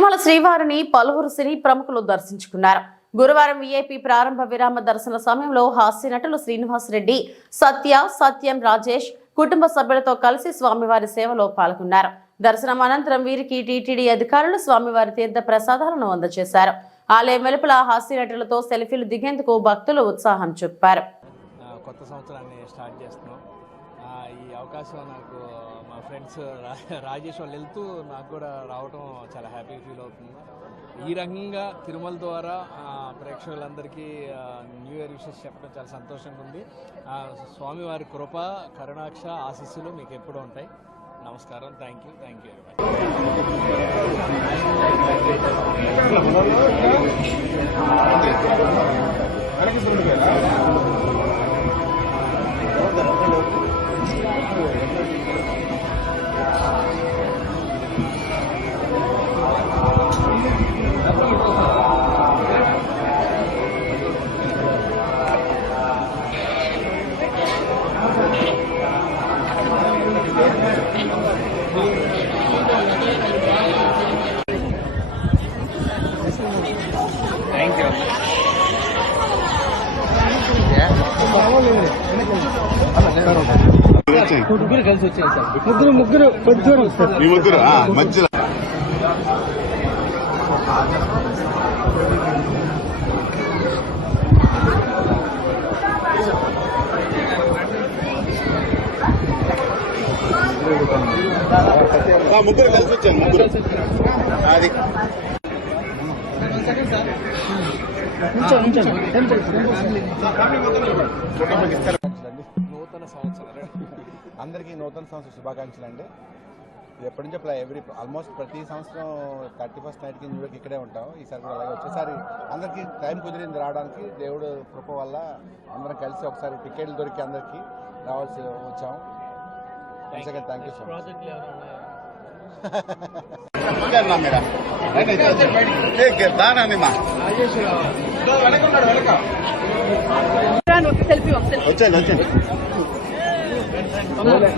తిరుమల శ్రీవారిని పలువురు సినీ ప్రముఖులు దర్శించుకున్నారు. గురువారం వీఐపీ ప్రారంభ విరామ దర్శన సమయంలో హాస్య నటులు శ్రీనివాస్ రెడ్డి, సత్యం రాజేష్ కుటుంబ సభ్యులతో కలిసి స్వామివారి సేవలో పాల్గొన్నారు. దర్శనం అనంతరం వీరికి టీటీడీ అధికారులు స్వామివారి తీర్థ ప్రసాదాలను అందజేశారు. ఆలయం వెలుపల హాస్య నటులతో సెల్ఫీలు దిగేందుకు భక్తులు ఉత్సాహం చూపారు. కొత్త సంవత్సరాన్ని స్టార్ట్ చేస్తున్నాం. ఈ అవకాశం నాకు మా ఫ్రెండ్స్ రాజేష్ వాళ్ళు వెళ్తూ నాకు కూడా రావడం చాలా హ్యాపీగా ఫీల్ అవుతుంది. ఈ రకంగా తిరుమల ద్వారా ప్రేక్షకులందరికీ న్యూ ఇయర్ విషెస్ చెప్పడం చాలా సంతోషంగా ఉంది. స్వామివారి కృప, కరుణాక్ష ఆశీస్సులు మీకు ఎప్పుడూ ఉంటాయి. నమస్కారం. Thank you. ముగ్గురు కలిసి వచ్చాయి సార్. ముగ్గురు మధ్యలో ముగ్గురు కలిసి వచ్చాను. ముగ్గురు అది నూతన సంవత్సరం అందరికీ నూతన సంవత్సర శుభాకాంక్షలు అండి. ఎప్పటి నుంచో ఆల్మోస్ట్ ప్రతి సంవత్సరం 31st నైట్కి న్యూయార్క్ ఇక్కడే ఉంటాం. ఈసారి కూడా అలాగే వచ్చేసారి అందరికీ టైం కుదిరింది రావడానికి. దేవుడు కృప వల్ల అందరం కలిసి ఒకసారి టికెట్లు దొరికి అందరికీ రావాల్సి వచ్చాం. Thank you so much. వచ్చాను.